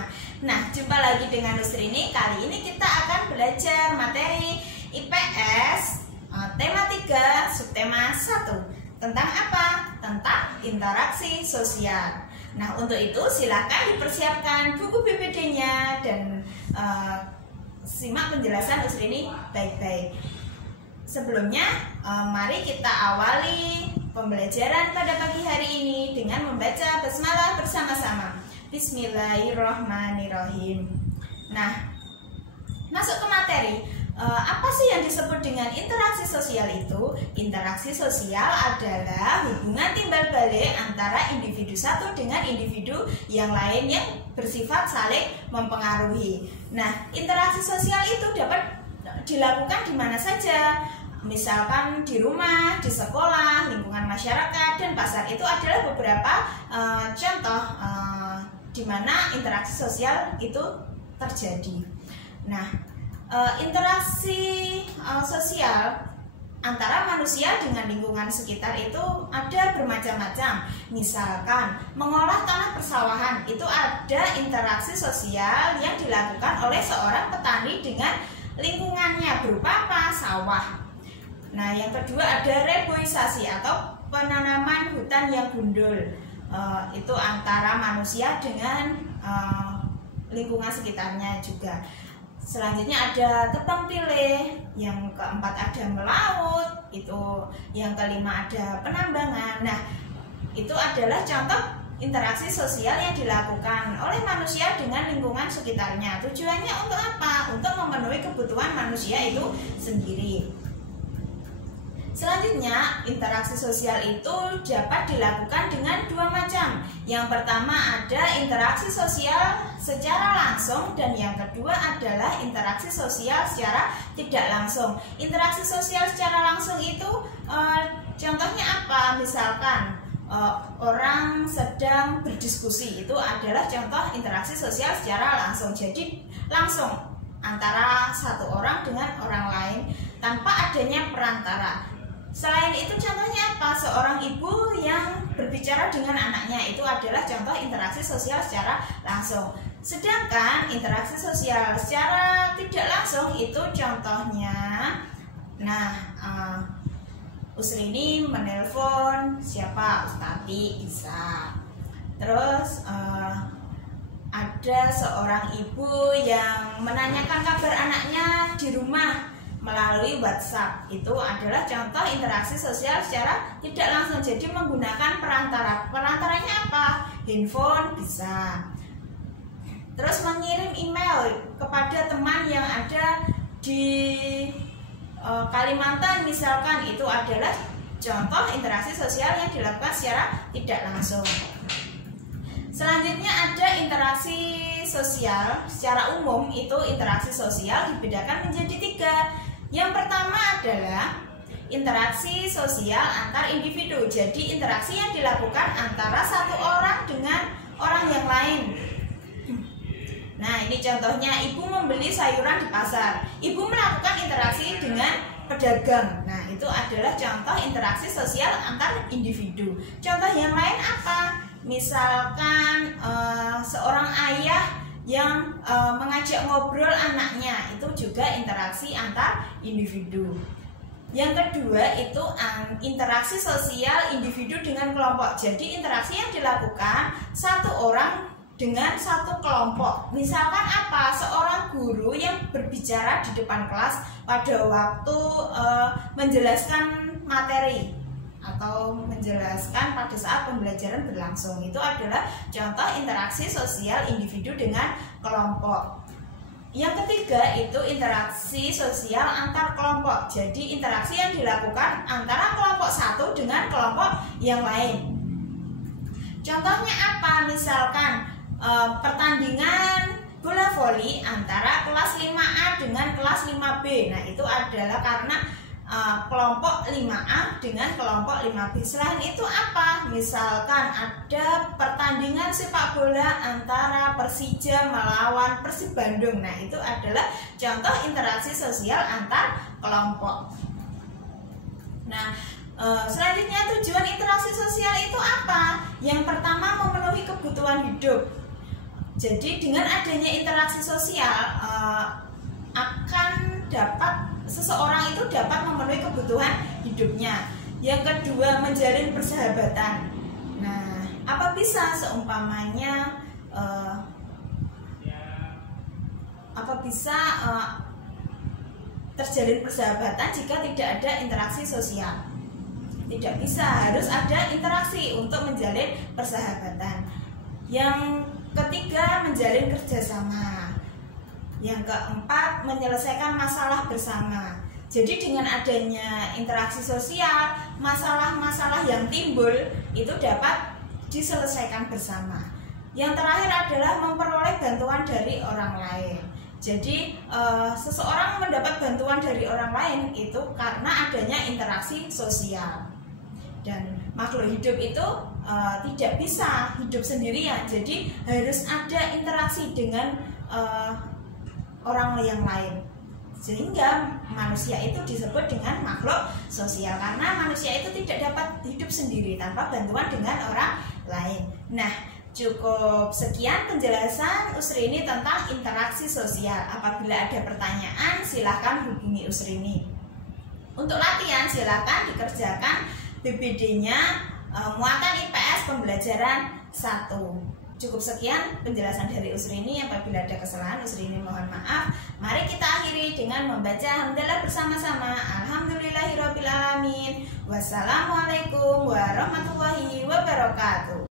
rumah. Nah, jumpa lagi dengan Nusrini. Kali ini kita akan belajar materi IPS tema 3 subtema 1. Tentang apa? Tentang interaksi sosial. Nah, untuk itu silakan dipersiapkan buku PPD-nya dan simak penjelasan Nusrini baik-baik. Sebelumnya, mari kita awali pembelajaran pada pagi hari ini dengan membaca basmalah bersama-sama. Bismillahirrahmanirrahim. Nah, masuk ke materi. Apa sih yang disebut dengan interaksi sosial itu? Interaksi sosial adalah hubungan timbal balik antara individu satu dengan individu yang lain yang bersifat saling mempengaruhi. Nah, interaksi sosial itu dapat dilakukan di mana saja. Misalkan di rumah, di sekolah, lingkungan masyarakat, dan pasar. Itu adalah beberapa contoh di mana interaksi sosial itu terjadi. Nah, interaksi sosial antara manusia dengan lingkungan sekitar itu ada bermacam-macam. Misalkan mengolah tanah persawahan, itu ada interaksi sosial yang dilakukan oleh seorang petani dengan lingkungannya berupa apa? Sawah. Nah, yang kedua ada reboisasi atau penanaman hutan yang gundul. Itu antara manusia dengan lingkungan sekitarnya juga. Selanjutnya ada tebang pilih, yang keempat ada melaut, itu yang kelima ada penambangan. Nah, itu adalah contoh interaksi sosial yang dilakukan oleh manusia dengan lingkungan sekitarnya. Tujuannya untuk apa? Untuk memenuhi kebutuhan manusia itu sendiri. Selanjutnya, interaksi sosial itu dapat dilakukan dengan dua macam. Yang pertama ada interaksi sosial secara langsung dan yang kedua adalah interaksi sosial secara tidak langsung. Interaksi sosial secara langsung itu contohnya apa? Misalkan orang sedang berdiskusi, itu adalah contoh interaksi sosial secara langsung. Jadi langsung antara satu orang dengan orang lain tanpa adanya perantara. Selain itu contohnya apa? Seorang ibu yang berbicara dengan anaknya, itu adalah contoh interaksi sosial secara langsung. Sedangkan interaksi sosial secara tidak langsung itu contohnya, nah, Usrini menelpon siapa? Ustati, bisa. Terus ada seorang ibu yang menanyakan kabar anaknya di rumah melalui WhatsApp. Itu adalah contoh interaksi sosial secara tidak langsung. Jadi menggunakan perantara. Perantaranya apa? Handphone bisa. Terus mengirim email kepada teman yang ada di Kalimantan misalkan, itu adalah contoh interaksi sosial yang dilakukan secara tidak langsung. Selanjutnya ada interaksi sosial secara umum. Itu interaksi sosial dibedakan menjadi 3. Yang pertama adalah interaksi sosial antar individu. Jadi interaksi yang dilakukan antara satu orang dengan orang yang lain. Nah, ini contohnya, ibu membeli sayuran di pasar. Ibu melakukan interaksi dengan pedagang. Nah, itu adalah contoh interaksi sosial antar individu. Contoh yang lain apa? Misalkan seorang ayah yang mengajak ngobrol anaknya, itu juga interaksi antar individu. Yang kedua itu interaksi sosial individu dengan kelompok. Jadi interaksi yang dilakukan satu orang dengan satu kelompok. Misalkan apa? Seorang guru yang berbicara di depan kelas pada waktu menjelaskan materi atau menjelaskan pada saat pembelajaran berlangsung. Itu adalah contoh interaksi sosial individu dengan kelompok. Yang ketiga itu interaksi sosial antar kelompok. Jadi interaksi yang dilakukan antara kelompok satu dengan kelompok yang lain. Contohnya apa? Misalkan pertandingan bola voli antara kelas 5A dengan kelas 5B. Nah, itu adalah karena kelompok 5A dengan kelompok 5B. Selain itu apa? Misalkan ada pertandingan sepak bola antara Persija melawan Persib Bandung. Nah, itu adalah contoh interaksi sosial antar kelompok. Nah, selanjutnya tujuan interaksi sosial itu apa? Yang pertama, memenuhi kebutuhan hidup. Jadi dengan adanya interaksi sosial akan dapat seseorang itu dapat memenuhi kebutuhan hidupnya. Yang kedua, menjalin persahabatan. Nah, apa bisa seumpamanya terjalin persahabatan jika tidak ada interaksi sosial? Tidak bisa, harus ada interaksi untuk menjalin persahabatan. Yang ketiga, menjalin kerjasama. Yang keempat, menyelesaikan masalah bersama. Jadi dengan adanya interaksi sosial, masalah-masalah yang timbul itu dapat diselesaikan bersama. Yang terakhir adalah memperoleh bantuan dari orang lain. Jadi seseorang mendapat bantuan dari orang lain itu karena adanya interaksi sosial. Dan makhluk hidup itu tidak bisa hidup sendirian. Jadi harus ada interaksi dengan orang yang lain, sehingga manusia itu disebut dengan makhluk sosial, karena manusia itu tidak dapat hidup sendiri tanpa bantuan dengan orang lain. Nah, cukup sekian penjelasan Usrini tentang interaksi sosial. Apabila ada pertanyaan, silahkan hubungi Usrini. Untuk latihan silahkan dikerjakan BBD-nya muatan IPS pembelajaran 1. Cukup sekian penjelasan dari Usrini. Apabila ada kesalahan, Usrini mohon maaf. Mari kita akhiri dengan membaca hamdalah bersama-sama. Alhamdulillahirobbilalamin. Wassalamualaikum warahmatullahi wabarakatuh.